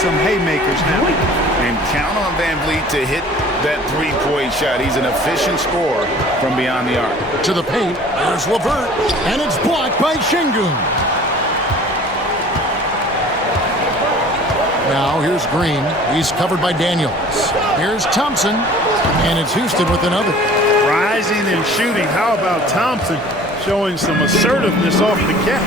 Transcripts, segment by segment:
some haymakers now. And count on Van Vliet to hit that three-point shot. He's an efficient scorer from beyond the arc. To the paint, there's LeVert, and it's blocked by Şengün. Now here's Green. He's covered by Daniels. Here's Thompson, and it's Houston with another. Rising and shooting. How about Thompson showing some assertiveness off the catch?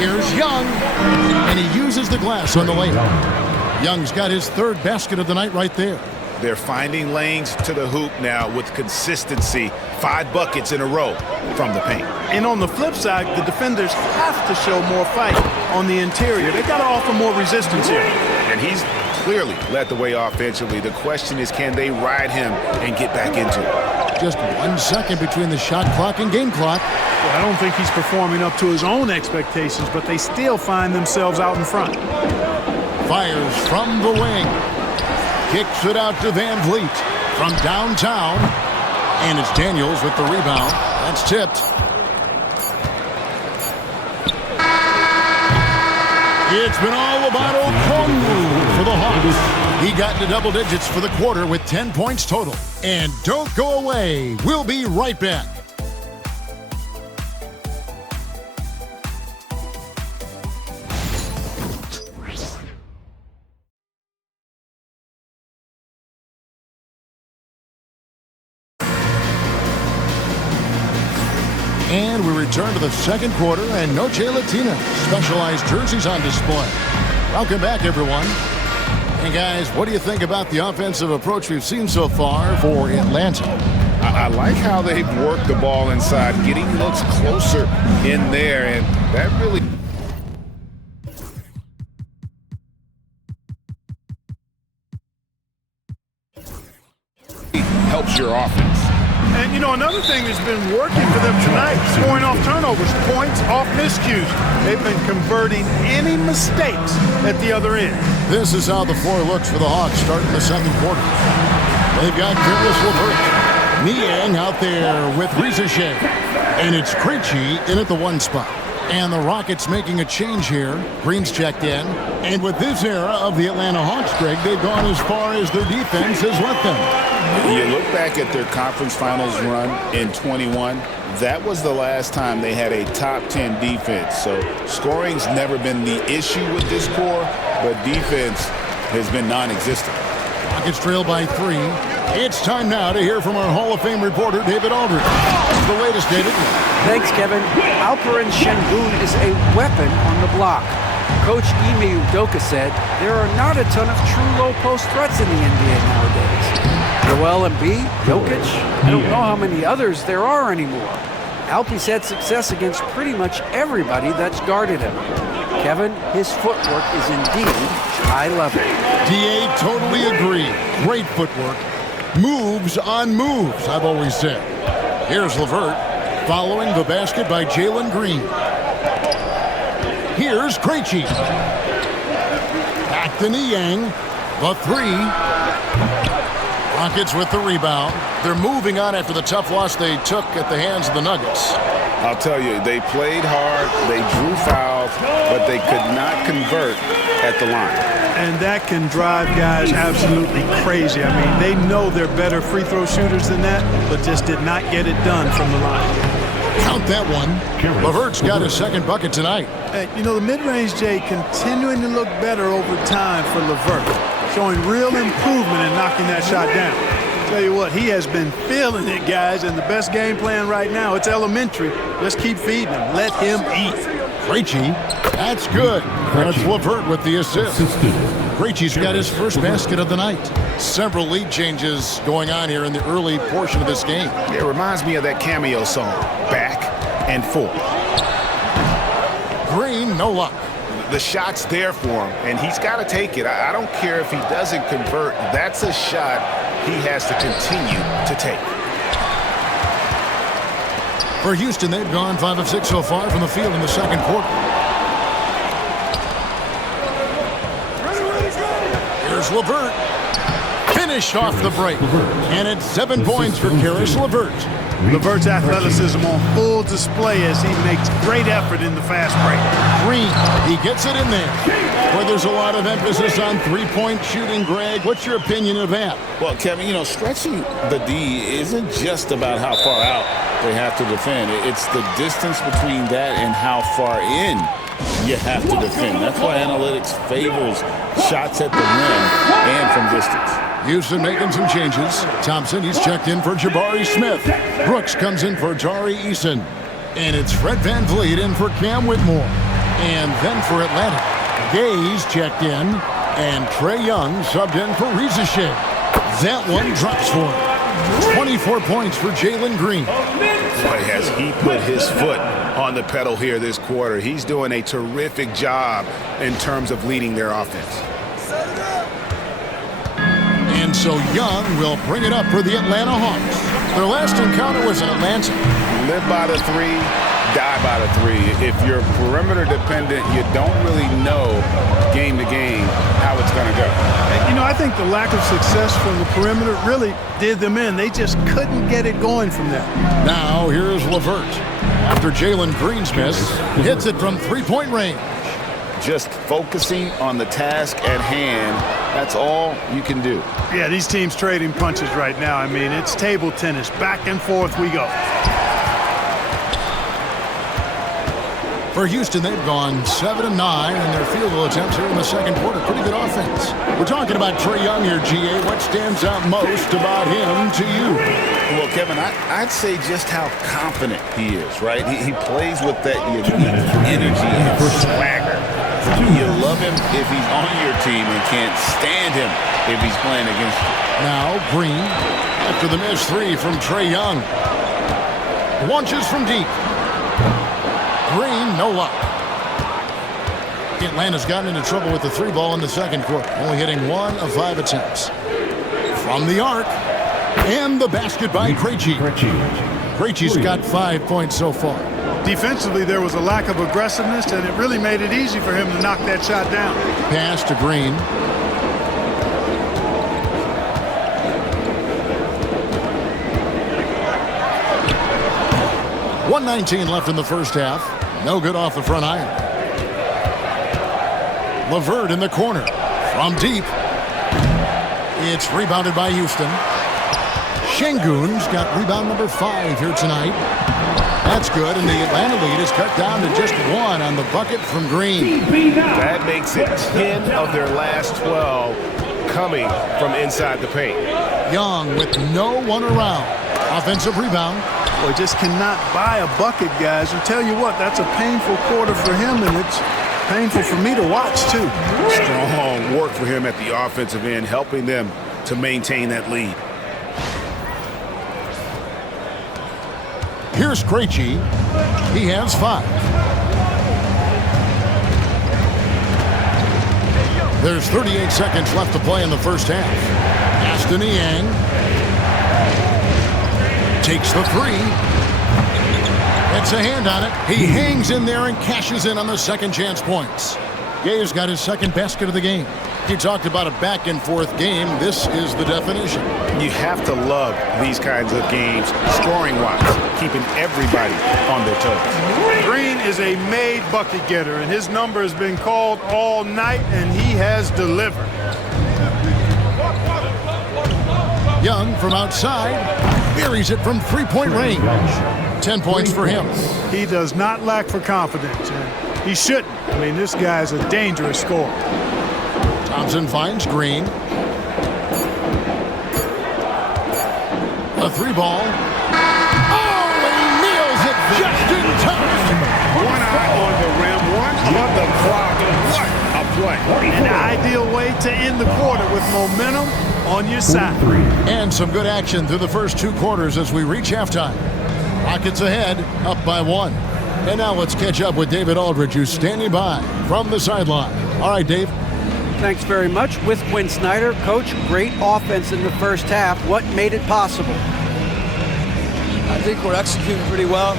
Here's Young, and he uses the glass on the layup. Young's got his third basket of the night right there. They're finding lanes to the hoop now with consistency. 5 buckets in a row from the paint. And on the flip side, the defenders have to show more fight on the interior. They got to offer more resistance here. And he's clearly led the way offensively. The question is, can they ride him and get back into it? Just 1 second between the shot clock and game clock. Well, I don't think he's performing up to his own expectations, but they still find themselves out in front. Fires from the wing. Kicks it out to Van Vliet from downtown. And it's Daniels with the rebound. That's tipped. It's been all about Okongwu for the Hawks. He got into double digits for the quarter with 10 points total. And don't go away. We'll be right back. And we return to the second quarter, and Noche Latina specialized jerseys on display. Welcome back, everyone. And guys, what do you think about the offensive approach we've seen so far for Atlanta? I like how they've worked the ball inside, getting looks closer in there, and that really helps your offense. And, you know, another thing that's been working for them tonight, scoring off turnovers, points off miscues. They've been converting any mistakes at the other end. This is how the floor looks for the Hawks starting the second quarter. They've got Caris LeVert. Niang out there with Ricochet. And it's Krejci in at the 1 spot. And the Rockets making a change here. Green's checked in. And with this era of the Atlanta Hawks, Greg, they've gone as far as their defense has let them. You look back at their conference finals run in 21, that was the last time they had a top 10 defense. So scoring's never been the issue with this core, but defense has been non-existent. Rockets trail by 3. It's time now to hear from our Hall of Fame reporter, David Aldridge. The latest, David. Thanks, Kevin. Alperen Şengün is a weapon on the block. Coach Ime Udoka said there are not a ton of true low-post threats in the NBA nowadays. Joel Embiid, Jokic, I don't know how many others there are anymore. Alpe's had success against pretty much everybody that's guarded him. Kevin, his footwork is indeed high level. DA totally agree. Great footwork. Moves on moves, I've always said. Here's LeVert following the basket by Jalen Green. Here's Krejci. Back to Niang. The 3. Rockets with the rebound. They're moving on after the tough loss they took at the hands of the Nuggets. I'll tell you, they played hard, they drew fouls, but they could not convert at the line. And that can drive guys absolutely crazy. I mean, they know they're better free throw shooters than that, but just did not get it done from the line. Count that one. LeVert's got his second bucket tonight. You know, the mid-range, Jay, continuing to look better over time for LeVert, showing real improvement in knocking that shot down. Tell you what, he has been feeling it, guys, and the best game plan right now, it's elementary. Just keep feeding him. Let him eat. Krejci, that's good. That's LeVert with the assist. Krejci's got his first basket of the night. Several lead changes going on here in the early portion of this game. It reminds me of that cameo song, Back and Forth. Green, no luck. The shot's there for him, and he's got to take it. I don't care if he doesn't convert. That's a shot he has to continue to take. For Houston, they've gone 5 of 6 so far from the field in the second quarter. Here's LeVert. Finished off the break. And it's 7 points for Caris LeVert. LeVert's athleticism on full display as he makes great effort in the fast break. Green, he gets it in there. Where there's a lot of emphasis on three-point shooting, Greg. What's your opinion of that? Well, Kevin, you know, stretching the D isn't just about how far out they have to defend. It's the distance between that and how far in you have to defend. That's why analytics favors shots at the rim and from distance. Houston making some changes. Thompson, he's checked in for Jabari Smith. Brooks comes in for Tari Eason. And it's Fred VanVleet in for Cam Whitmore. And then for Atlanta, Gaze checked in. And Trae Young subbed in for Reza Shea. That one drops for him. 24 points for Jalen Green. Boy, has he put his foot on the pedal here this quarter. He's doing a terrific job in terms of leading their offense. And so Young will bring it up for the Atlanta Hawks. Their last encounter was in Atlanta. Live by the three, die by the three. If you're perimeter dependent, you don't really know game to game how it's going to go. You know, I think the lack of success from the perimeter really did them in. They just couldn't get it going from there. Now here's LeVert. After Jalen Green's miss, hits it from three-point range. Just focusing on the task at hand, that's all you can do. Yeah, these teams trading punches right now. I mean, it's table tennis. Back and forth we go. For Houston, they've gone 7 of 9 in their field goal attempts here in the second quarter. Pretty good offense. We're talking about Trae Young here, GA. What stands out most about him to you? Well, Kevin, I'd say just how confident he is, right? He plays with that unique energy and swagger. You love him if he's on your team and can't stand him if he's playing against you. Now Green, after the missed three from Trae Young. Launches from deep. Green, no luck. Atlanta's gotten into trouble with the three ball in the second quarter, only hitting 1 of 5 attempts. From the arc, and the basket by Krejci. Krejci's got 5 points so far. Defensively, there was a lack of aggressiveness, and it really made it easy for him to knock that shot down. Pass to Green. .119 left in the first half. No good off the front iron. LeVert in the corner. From deep. It's rebounded by Houston. Şengün's got rebound number 5 here tonight. That's good, and the Atlanta lead is cut down to just 1 on the bucket from Green. That makes it 10 of their last 12 coming from inside the paint. Young with no one around. Offensive rebound. Boy, just cannot buy a bucket, guys. I tell you what, that's a painful quarter for him, and it's painful for me to watch, too. Strong work for him at the offensive end, helping them to maintain that lead. Here's Krejci. He has 5. There's 38 seconds left to play in the first half. Aston Yang takes the 3. It's a hand on it. He hangs in there and cashes in on the second chance points. Gaye's got his second basket of the game. He talked about a back-and-forth game. This is the definition. You have to love these kinds of games, scoring-wise, keeping everybody on their toes. Green is a made bucket getter, and his number has been called all night, and he has delivered. Young from outside buries it from three-point range. 10 points for him. He does not lack for confidence, and he shouldn't. I mean, this guy's a dangerous scorer. Thompson finds Green. A 3 ball. Oh, he nails it just in time. One eye on the rim, one on the clock. What a play. An ideal way to end the quarter with momentum on your side. And some good action through the first 2 quarters as we reach halftime. Rockets ahead, up by 1. And now let's catch up with David Aldridge, who's standing by from the sideline. All right, Dave. Thanks very much. With Quinn Snyder, Coach, great offense in the first half. What made it possible? I think we're executing pretty well.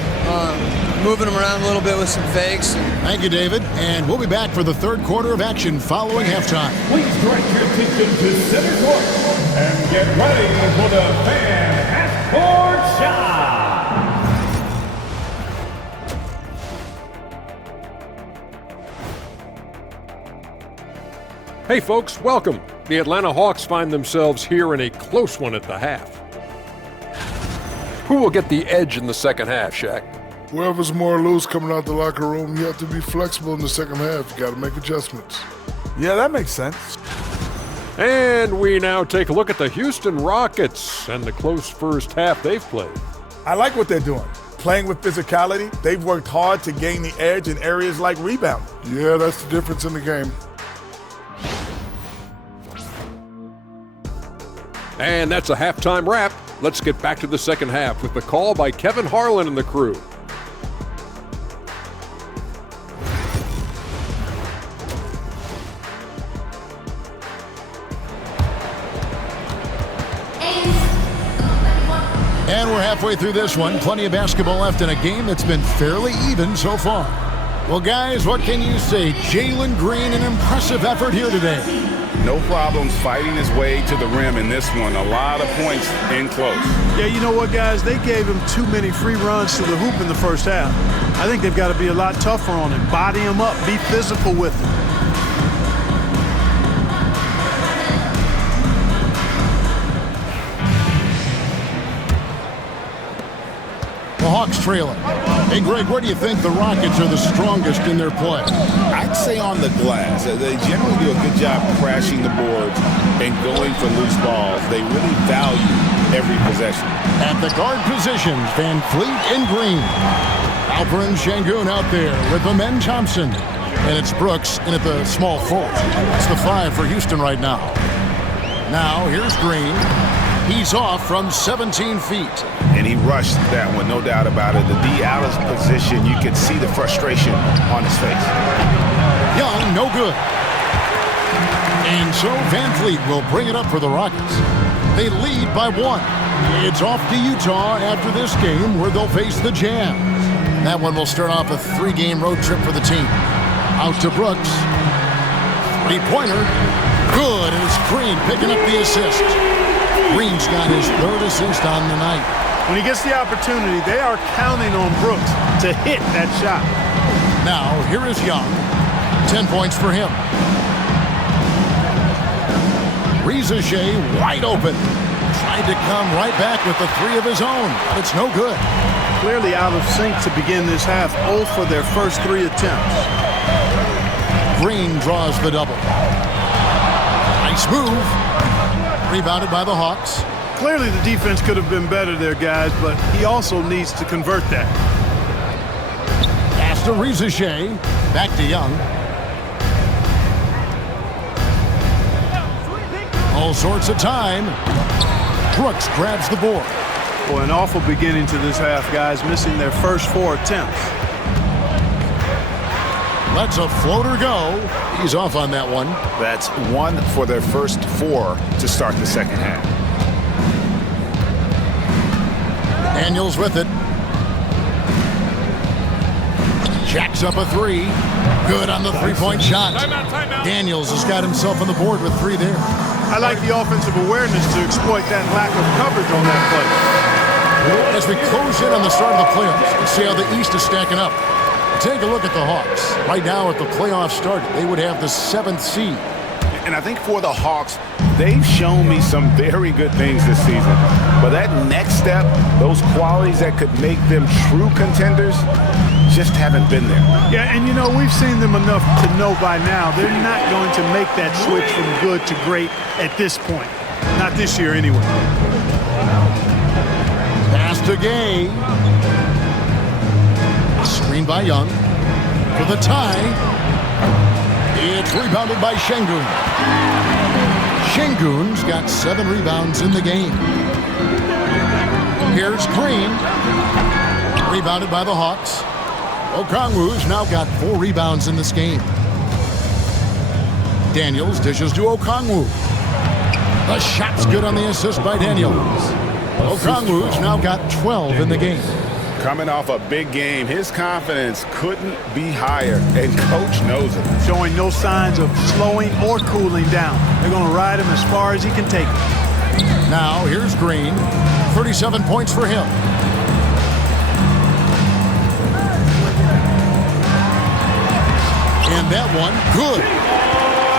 Moving them around a little bit with some fakes. Thank you, David. And we'll be back for the third quarter of action following halftime. Please direct your attention to center court and get ready for the fan half-court shot. Hey folks, welcome. The Atlanta Hawks find themselves here in a close one at the half. Who will get the edge in the second half, Shaq? Whoever's more loose coming out the locker room, you have to be flexible in the second half. You got to make adjustments. Yeah, that makes sense. And we now take a look at the Houston Rockets and the close first half they've played. I like what they're doing. Playing with physicality, they've worked hard to gain the edge in areas like rebound. Yeah, that's the difference in the game. And that's a halftime wrap. Let's get back to the second half with the call by Kevin Harlan and the crew. And we're halfway through this one. Plenty of basketball left in a game that's been fairly even so far. Well, guys, what can you say? Jalen Green, an impressive effort here today. No problems fighting his way to the rim in this one. A lot of points in close. Yeah, you know what, guys? They gave him too many free runs to the hoop in the first half. I think they've got to be a lot tougher on him. Body him up. Be physical with him. The Hawks trailing. Hey, Greg, where do you think the Rockets are the strongest in their play? I'd say on the glass. They generally do a good job crashing the boards and going for loose balls. They really value every possession. At the guard positions, Van Fleet and Green. Alperen Şengün out there with Amen Thompson. And it's Brooks in at the small forward. That's the 5 for Houston right now. Now, here's Green. He's off from 17 feet. And he rushed that one, no doubt about it. The D out of position, you can see the frustration on his face. Young, no good. And so Van Fleet will bring it up for the Rockets. They lead by 1. It's off to Utah after this game where they'll face the Jazz. That one will start off a 3-game road trip for the team. Out to Brooks. 3-pointer. Good, and it's Green picking up the assist. Green's got his 3rd assist on the night. When he gets the opportunity, they are counting on Brooks to hit that shot. Now, here is Young. 10 points for him. Reza Shea wide open. Tried to come right back with the 3 of his own, but it's no good. Clearly out of sync to begin this half. 0 for their first 3 attempts. Green draws the double. Nice move. Rebounded by the Hawks. Clearly the defense could have been better there, guys, but he also needs to convert that. Pass to Reza Shea. Back to Young. All sorts of time. Brooks grabs the board. Boy, an awful beginning to this half, guys, missing their first 4 attempts. Lets a floater go. He's off on that one. That's 1 for their first 4 to start the second half. Daniels with it. Jacks up a 3. Good on the 3-point shot. Timeout. Daniels has got himself on the board with 3 there. I like the offensive awareness to exploit that lack of coverage on that play. As we close in on the start of the playoffs, let's see how the East is stacking up. Take a look at the Hawks. Right now, if the playoffs started, they would have the 7th seed. And I think for the Hawks, they've shown me some very good things this season. But that next step, those qualities that could make them true contenders, just haven't been there. Yeah, and you know, we've seen them enough to know by now they're not going to make that switch from good to great at this point. Not this year anyway. Pass to Gay. Screen by Young. For the tie. It's rebounded by Şengün. Şengün's got 7 rebounds in the game. Here's Green. Rebounded by the Hawks. Okongwu's now got 4 rebounds in this game. Daniels dishes to Okongwu. The shot's good on the assist by Daniels. Okongwu's now got 12 in the game. Coming off a big game, his confidence couldn't be higher, and Coach knows it. Showing no signs of slowing or cooling down. They're going to ride him as far as he can take him. Now, here's Green. 37 points for him. And that one, good.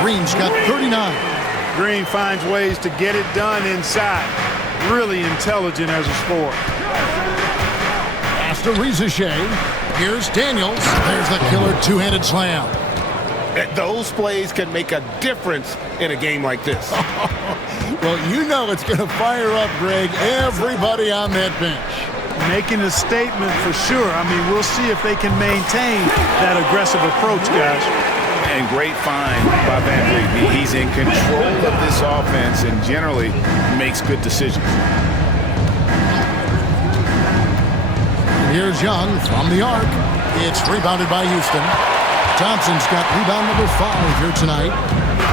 Green's got 39. Green finds ways to get it done inside. Really intelligent as a scorer. Pass to Rizachet. Here's Daniels. There's the killer two-handed slam. Those plays can make a difference in a game like this. Well, you know it's going to fire up, Greg, everybody on that bench. Making a statement for sure. I mean, we'll see if they can maintain that aggressive approach, guys. And great find by Van Vliet. He's in control of this offense and generally makes good decisions. Here's Young from the arc. It's rebounded by Houston. Thompson's got rebound number 5 here tonight.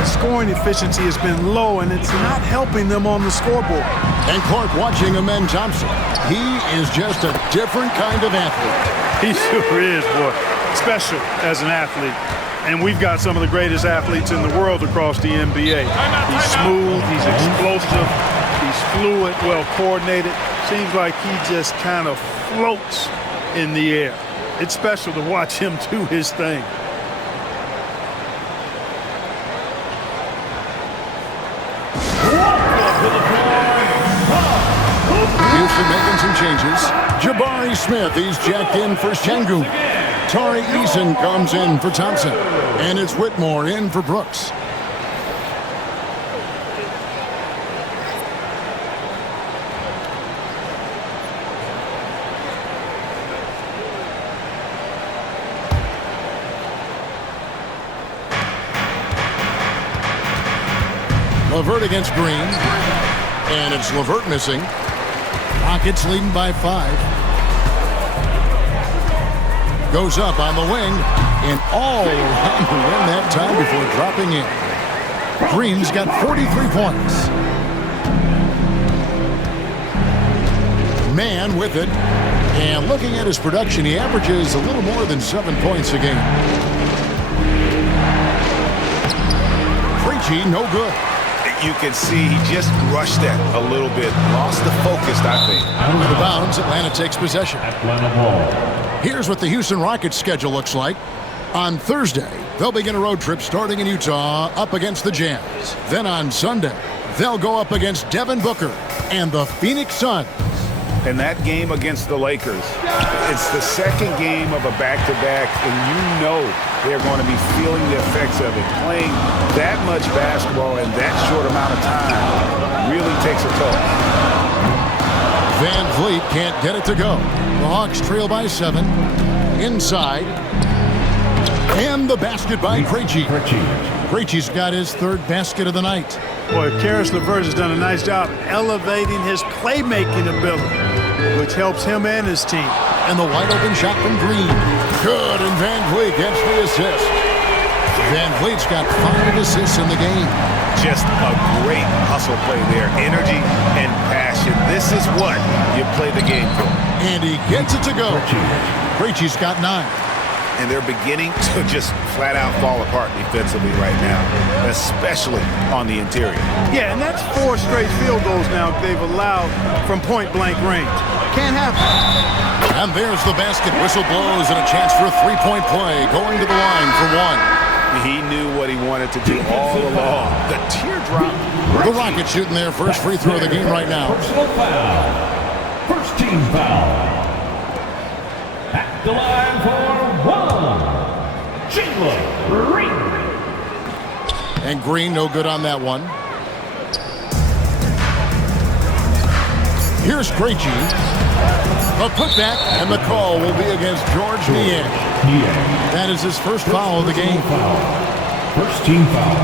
Scoring efficiency has been low, and it's not helping them on the scoreboard. And Clark watching Amen Thompson. He is just a different kind of athlete. He sure is, boy. Special as an athlete. And we've got some of the greatest athletes in the world across the NBA. He's smooth, he's explosive, he's fluid, well coordinated. Seems like he just kind of floats in the air. It's special to watch him do his thing. Houston making some changes. Jabari Smith, he's jacked in for Şengün. Tari Eason comes in for Thompson. And it's Whitmore in for Brooks. LeVert against Green. And it's LeVert missing. Rockets leading by 5. Goes up on the wing and all around the rim that time before dropping in. Green's got 43 points. Man with it. And looking at his production, he averages a little more than 7 points a game. Krejci, no good. You can see he just rushed that a little bit. Lost the focus, I think. Out of bounds, Atlanta takes possession. Atlanta ball. Here's what the Houston Rockets schedule looks like. On Thursday, they'll begin a road trip starting in Utah up against the Jazz. Then on Sunday, they'll go up against Devin Booker and the Phoenix Suns. And that game against the Lakers, it's the second game of a back-to-back, and you know they're going to be feeling the effects of it. Playing that much basketball in that short amount of time really takes a toll. Van Vliet can't get it to go. The Hawks trail by 7. Inside. And the basket by Krejci. Krejci's got his 3rd basket of the night. Boy, Karis LeVert has done a nice job elevating his playmaking ability, which helps him and his team. And the wide open shot from Green. Good, and Van Vliet gets the assist. Van Vliet's got 5 assists in the game. Just a great hustle play there. Energy and passion. This is what you play the game for. And he gets it to go. Krejci's got 9. And they're beginning to just flat out fall apart defensively right now, especially on the interior. Yeah, and that's 4 straight field goals now they've allowed from point-blank range. Can't happen. And there's the basket. Whistle blows and a chance for a 3-point play going to the line for 1. He knew what he wanted to do all along. The teardrop. The Rockets shooting their first free throw of the game right now. Personal foul. First team foul. At the line for 1. Jalen Green. And Green no good on that one. Here's Krejci. A putback, and the call will be against George Niang. That is his first foul of the game. First team foul.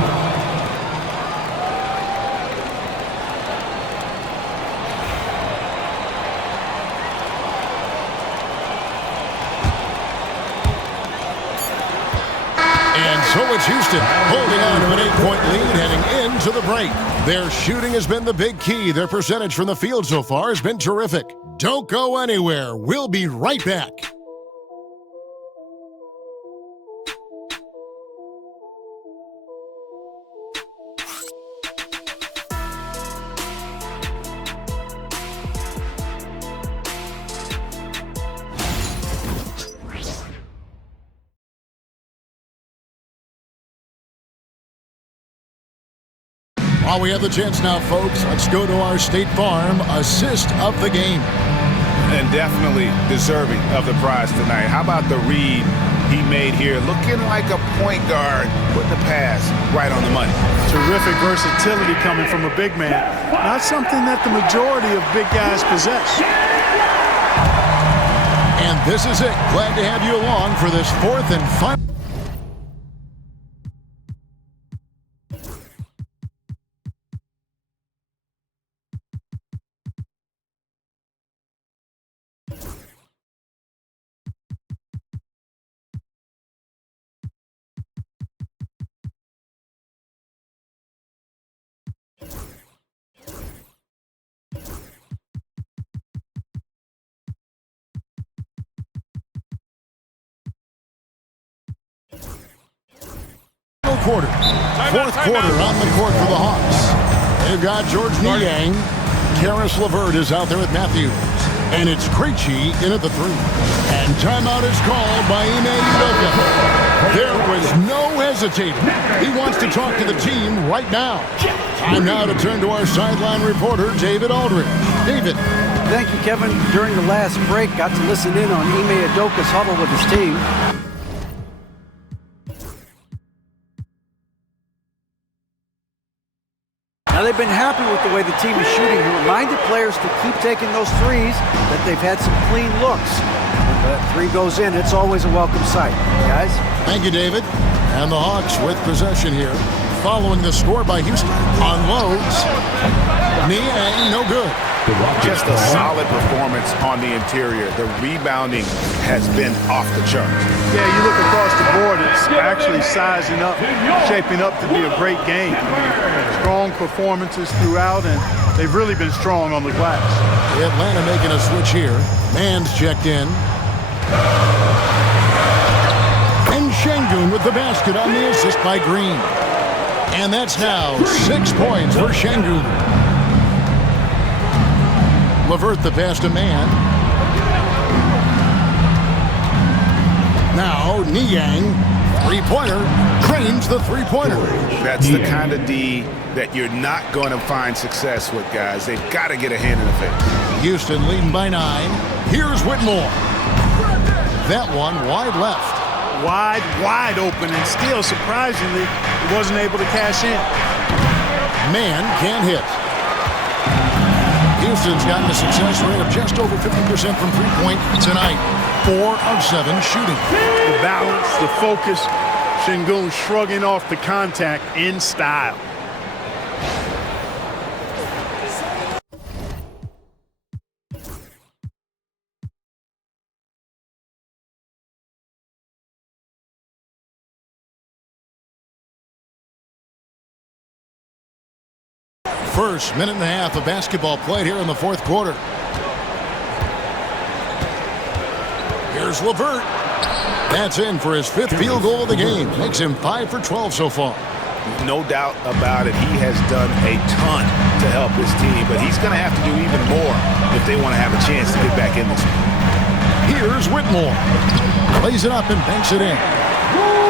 And so it's Houston holding on to an 8-point lead heading into the break. Their shooting has been the big key. Their percentage from the field so far has been terrific. Don't go anywhere. We'll be right back. While we have the chance now, folks, let's go to our State Farm assist of the game. And definitely deserving of the prize tonight. How about the read he made here? Looking like a point guard, putting the pass right on the money. Terrific versatility coming from a big man. Not something that the majority of big guys possess. And this is it. Glad to have you along for this fourth and final. Quarter. Fourth quarter on the court for the Hawks. They've got George Niang. Karis LeVert is out there with Matthews. And it's Krejci in at the 3. And timeout is called by Ime Udoka. There was no hesitating. He wants to talk to the team right now. Time now to turn to our sideline reporter, David Aldridge. David. Thank you, Kevin. During the last break, got to listen in on Ime Udoka's huddle with his team. Now, they've been happy with the way the team is shooting. He reminded players to keep taking those threes, that they've had some clean looks. When that 3 goes in, it's always a welcome sight. Guys? Thank you, David. And the Hawks with possession here. Following the score by Houston. Unloads. Niang, no good. Just a solid performance on the interior. The rebounding has been off the charts. Yeah, you look across the board, it's actually sizing up, shaping up to be a great game. Strong performances throughout, and they've really been strong on the glass. Atlanta making a switch here. Mann's checked in. And Şengün with the basket on the assist by Green. And that's now 6 points for Şengün. LeVert the pass to Mann. Now Niang, 3-pointer, cranes the 3-pointer. That's the kind of D that you're not going to find success with, guys. They've got to get a hand in the face. Houston leading by 9. Here's Whitmore. That one wide left. Wide open, and still, surprisingly, he wasn't able to cash in. Mann can't hit. Houston's gotten a success rate of just over 50% from three-point tonight. 4 of 7 shooting. The balance, the focus, Şengün shrugging off the contact in style. First minute and a half of basketball played here in the fourth quarter. Here's LeVert. That's in for his 5th field goal of the game. Makes him 5 for 12 so far. No doubt about it. He has done a ton to help his team, but he's going to have to do even more if they want to have a chance to get back in this one. Here's Whitmore. Plays it up and banks it in.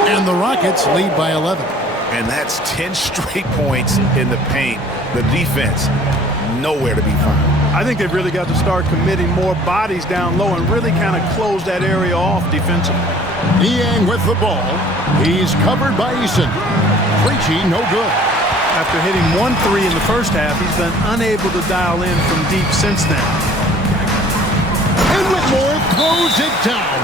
And the Rockets lead by 11. And that's 10 straight points in the paint. The defense, nowhere to be found. I think they've really got to start committing more bodies down low and really kind of close that area off defensively. Niang with the ball. He's covered by Eason. Krejci, no good. After hitting 1-3 in the first half, he's been unable to dial in from deep since then. And Whitmore throws it down.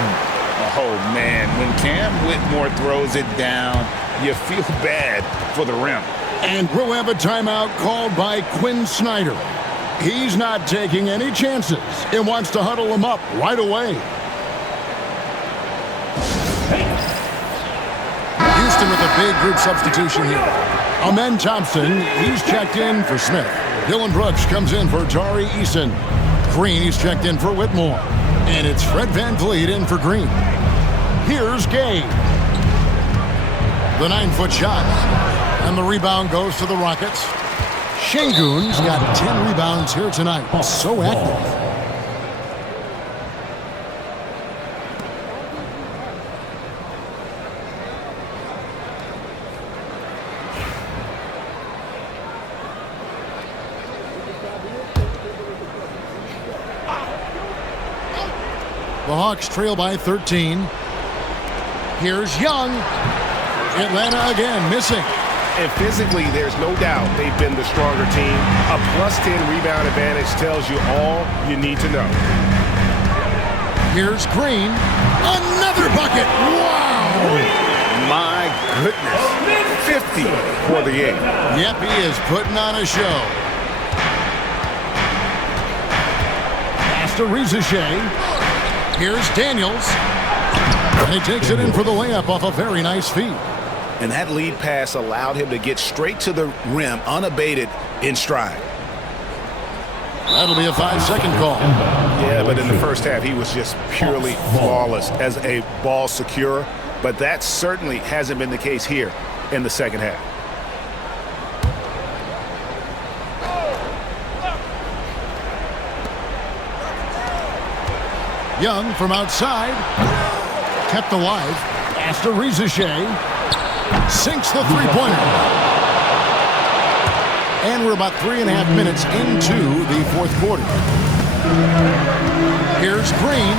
Oh, man, when Cam Whitmore throws it down, you feel bad for the rim. And we'll have a timeout called by Quinn Snyder. He's not taking any chances and wants to huddle him up right away. Houston with a big group substitution here. Amen Thompson, he's checked in for Smith. Dylan Brooks comes in for Tari Eason. Green, he's checked in for Whitmore. And it's Fred VanVleet in for Green. Here's Gay. The 9-foot shot. And the rebound goes to the Rockets. Şengün's got 10 rebounds here tonight. So active. The Hawks trail by 13. Here's Young. Atlanta again missing. And physically, there's no doubt they've been the stronger team. A +10 rebound advantage tells you all you need to know. Here's Green. Another bucket. Wow. My goodness. 50 for the game. Yep, he is putting on a show. Pass to Rizichet. Here's Daniels. And he takes it in for the layup off a very nice feed. And that lead pass allowed him to get straight to the rim unabated in stride. That'll be a 5-second call. Yeah, but in the first half, he was just purely flawless as a ball securer. But that certainly hasn't been the case here in the second half. Young from outside. Kept alive. Pass to Rizichet. Sinks the three-pointer. And we're about 3.5 minutes into the fourth quarter. Here's Green.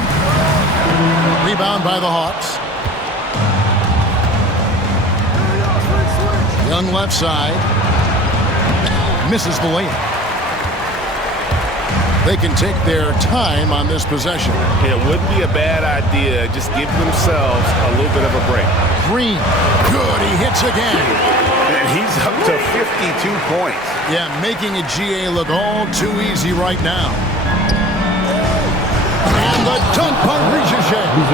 Rebound by the Hawks. Young left side. Misses the layup. They can take their time on this possession. It wouldn't be a bad idea. Just give themselves a little bit of a break. Green. Good. He hits again. And he's up to 52 points. Yeah, making a GA look all too easy right now. And the dunk by Rizichet. You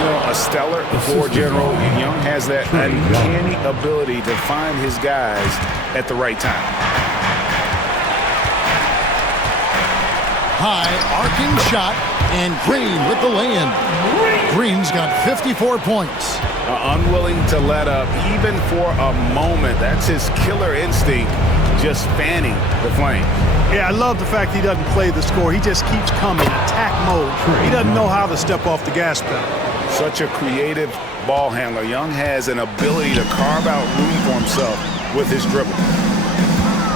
know, a stellar floor general. Young has that uncanny ability to find his guys at the right time. High arcing shot, and Green with the lay-in. Green's got 54 points. Unwilling to let up even for a moment. That's his killer instinct, just fanning the flame. Yeah, I love the fact he doesn't play the score. He just keeps coming, attack mode. He doesn't know how to step off the gas pedal. Such a creative ball handler. Young has an ability to carve out room for himself with his dribble.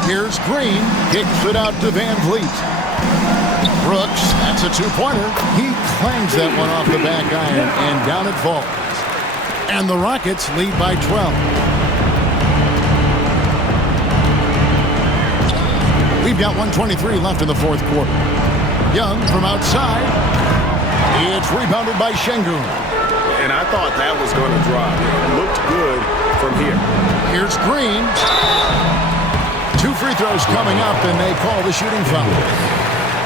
Here's Green, kicks it out to Van Vliet. Brooks, that's a two-pointer. He clangs that one off the back iron, and down it falls. And the Rockets lead by 12. We've got 1:23 left in the fourth quarter. Young from outside. It's rebounded by Şengün. And I thought that was going to drop. It looked good from here. Here's Green. 2 free throws coming up, and they call the shooting foul.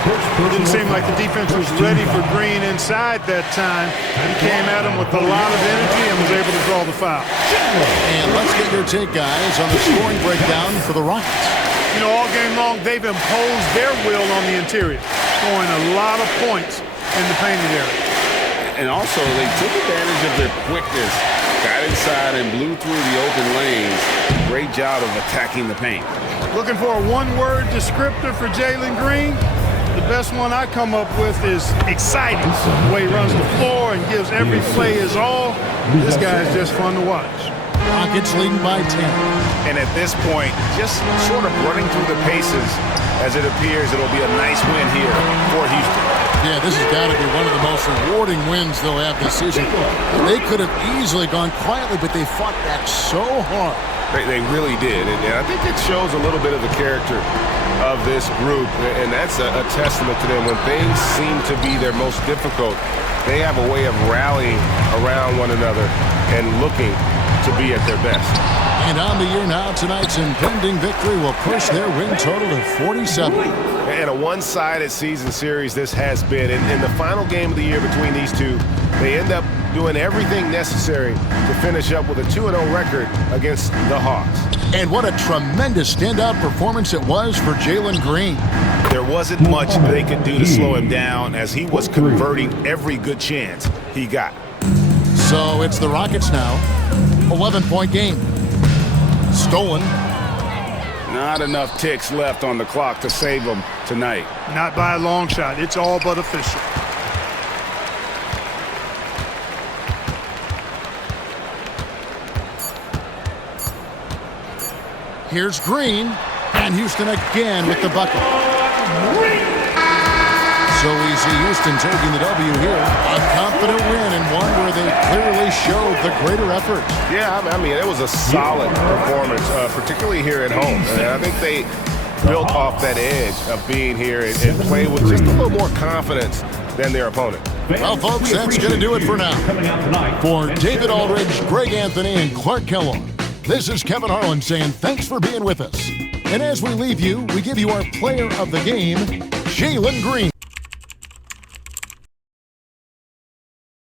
It didn't seem like the defense was ready for Green inside that time. He came at him with a lot of energy and was able to draw the foul. And let's get your take, guys, on the scoring breakdown for the Rockets. You know, all game long, they've imposed their will on the interior, scoring a lot of points in the painted area. And also, they took advantage of their quickness, got inside and blew through the open lanes. Great job of attacking the paint. Looking for a one-word descriptor for Jalen Green? The best one I come up with is exciting. The way he runs the floor and gives every play his all. This guy is just fun to watch. Rockets leading by 10. And at this point, just sort of running through the paces as it appears it'll be a nice win here for Houston. Yeah, this has got to be one of the most rewarding wins they'll have this season. They could have easily gone quietly, but they fought back so hard. They really did. And I think it shows a little bit of the character of this group, and that's a testament to them. When things seem to be their most difficult, they have a way of rallying around one another and looking to be at their best. And on the year now, tonight's impending victory will push their win total to 47. And a one-sided season series this has been. In the final game of the year between these two, they end up doing everything necessary to finish up with a 2-0 record against the Hawks. And what a tremendous standout performance it was for Jalen Green. There wasn't much they could do to slow him down as he was converting every good chance he got. So it's the Rockets now. 11-point game. Stolen. Not enough ticks left on the clock to save them tonight. Not by a long shot. It's all but official. Here's Green, and Houston again with the bucket. So he's see Houston taking the W here. A confident win and one where they clearly showed the greater effort. Yeah, I mean, it was a solid performance, particularly here at home. And I think they built off that edge of being here and playing with just a little more confidence than their opponent. Well, folks, that's going to do it for now. For David Aldridge, Greg Anthony, and Clark Kellogg, this is Kevin Harlan saying thanks for being with us. And as we leave you, we give you our player of the game, JALEN Green.